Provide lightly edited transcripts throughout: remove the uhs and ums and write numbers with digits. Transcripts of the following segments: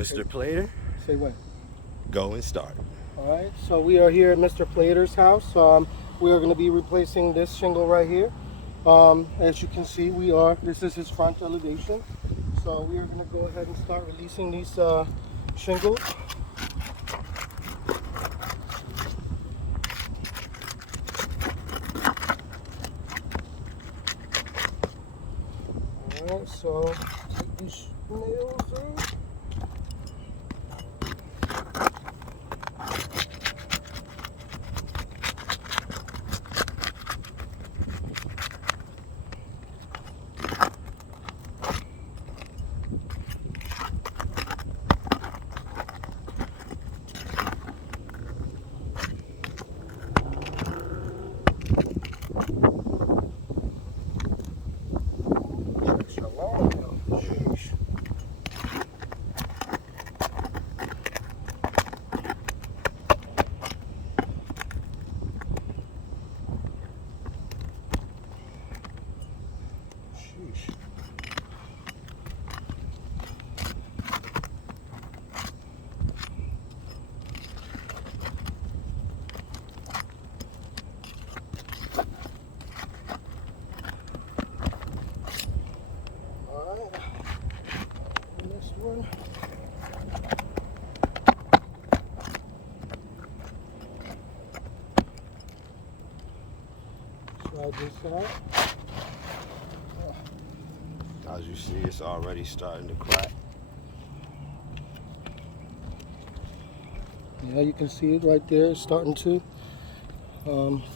Mr. Plater, Say what? go and start. All right, so we are here at Mr. Plater's house. We are going to be replacing this shingle right here. As you can see, this is his front elevation. So we are going to go ahead and start releasing these shingles. All right, so take these nails out. Extra long now. Sheesh. Sheesh. All right. And this one. Slide this out. As you see, it's already starting to crack. Yeah, you can see it right there. It's starting to.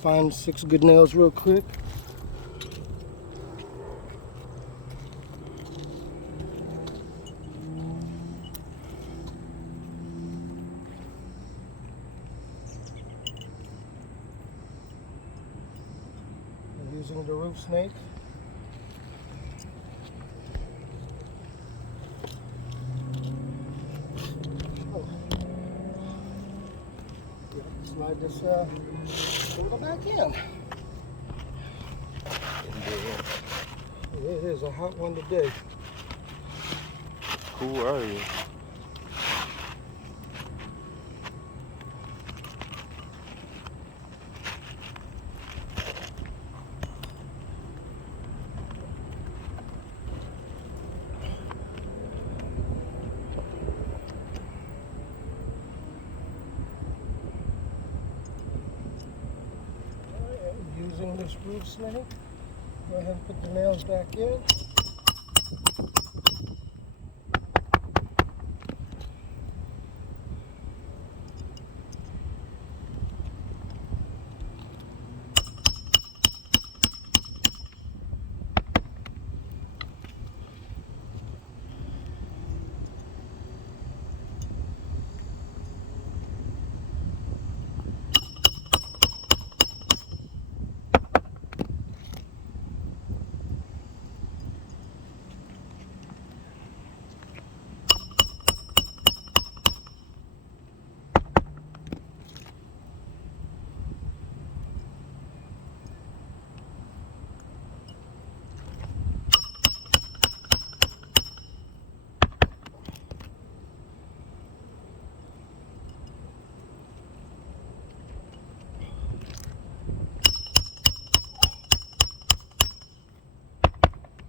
Find 6 good nails real quick. I'm using the roof snake. Oh. Yeah, slide this shingle back in. It is a hot one today. Who are you? Using this roof snake. Go ahead and put the nails back in.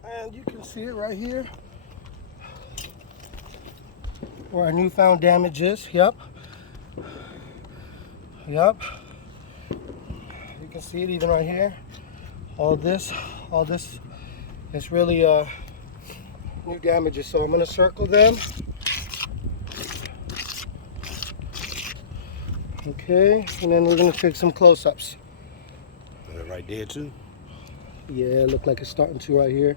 And you can see it right here where our newfound damage is. Yep. You can see it even right here. All this is really new damages. So I'm gonna circle them. Okay, and then we're gonna take some close-ups. Right there too. Yeah, look like it's starting to right here.